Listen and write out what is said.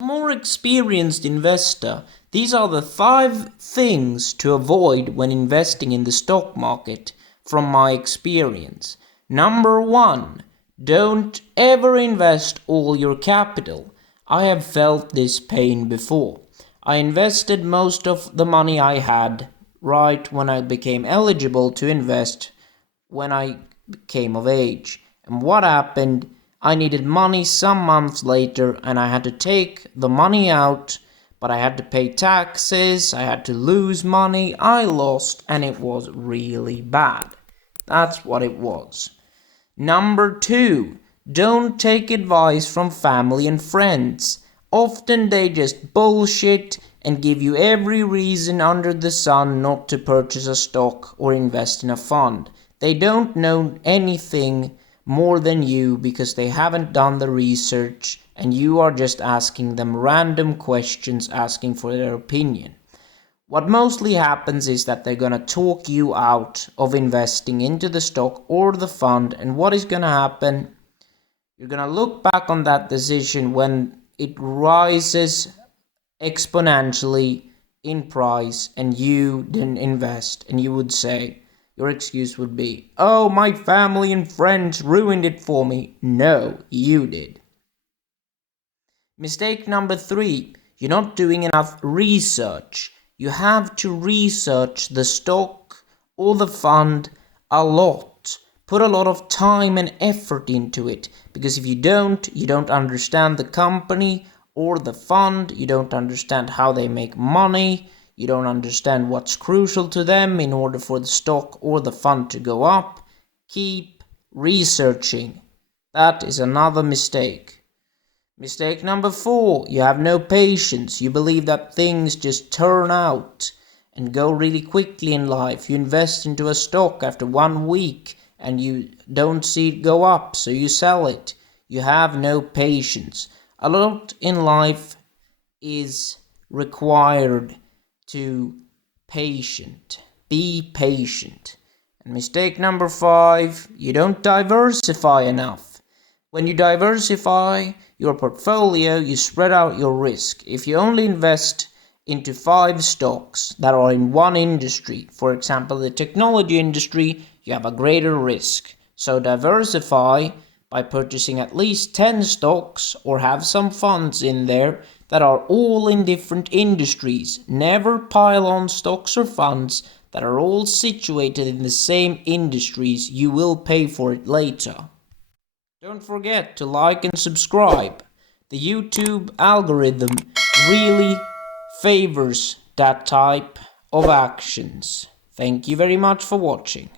More experienced investor, these are the 5 things to avoid when investing in the stock market from my experience. Number 1, don't ever invest all your capital. I have felt this pain before. I invested most of the money I had right when I became eligible to invest when I came of age. And what happened? I needed money some months later and I had to take the money out, but I had to pay taxes, I had to lose money, I lost, and it was really bad. That's what it was. Number 2, don't take advice from family and friends. Often they just bullshit and give you every reason under the sun not to purchase a stock or invest in a fund. They don't know anything more than you because they haven't done the research and you are just asking them random questions asking for their opinion. What mostly happens is that they're going to talk you out of investing into the stock or the fund, and what is going to happen? You're going to look back on that decision when it rises exponentially in price and you didn't invest, and you would say, your excuse would be, oh, my family and friends ruined it for me. No, you did. Mistake number 3, you're not doing enough research. You have to research the stock or the fund a lot. Put a lot of time and effort into it, because if you don't understand the company or the fund, you don't understand how they make money, you don't understand what's crucial to them in order for the stock or the fund to go up. Keep researching. That is another mistake. Mistake number 4, you have no patience. You believe that things just turn out and go really quickly in life. You invest into a stock after 1 week and you don't see it go up, so you sell it. You have no patience. A lot in life is required to be patient. And mistake number 5, you don't diversify enough. When you diversify your portfolio, you spread out your risk. If you only invest into 5 stocks that are in one industry, for example the technology industry, you have a greater risk. So diversify by purchasing at least 10 stocks or have some funds in there that are all in different industries. Never pile on stocks or funds that are all situated in the same industries. You will pay for it later. Don't forget to like and subscribe. The YouTube algorithm really favors that type of actions. Thank you very much for watching.